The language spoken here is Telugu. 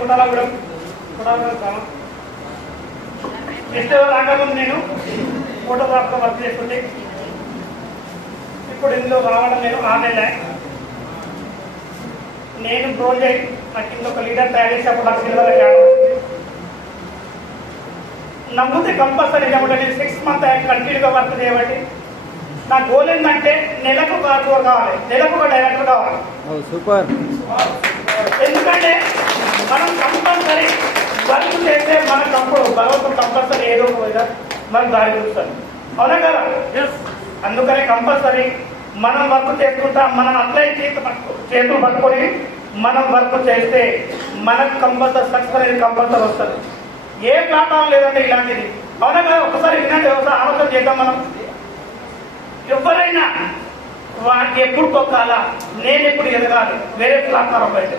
కుటాలగూడెం గ్రామం. నెక్స్ట్ రాకముందు నేను ఫోటోగ్రాఫర్గా వర్క్ చేస్తుంటే ఇప్పుడు ఇందులో రావడం నేను 6 నెలలే. నేను ప్రాజెక్ట్ నాకు ఇంకొక లీడర్ తయారు చేసేప్పుడు నాకు సిల్వర్ క్యాడ్ నమ్మితే కంపల్సరీ ఏమంటే నేను 6 మంత్స్ కంటిన్యూగా వర్క్ చేయబట్టి నా గోల్ ఏంటంటే నెలకు ఒక యాక్టర్ కావాలి, నెలకు ఒక డైరెక్టర్ కావాలి. సూపర్. ఎందుకంటే మనం కంపల్సరీ వర్క్ చేస్తే మనకు అప్పుడు భగవంతుడు కంపల్సరీ ఏదో మనకు దారి చూస్తాడు, అవునా కదా? అందుకని కంపల్సరీ మనం వర్క్ చేసుకుంటా మనం అప్లై చేతులు పట్టుకొని మనం వర్క్ చేస్తే మనకు కంపల్సరీ సక్సెస్ అనేది కంపల్సరీ వస్తుంది. ఏ ప్లాట్ఫామ్ లేదంటే ఇలాంటిది, అవునా కదా? ఒకసారి వినండి, ఒకసారి ఆలోచన చేద్దాం. మనం ఎవరైనా వాడికి ఎప్పుడు తొక్కాలా, నేను ఎప్పుడు ఎదగాలి, వేరే ప్లాట్ఫామ్ అయితే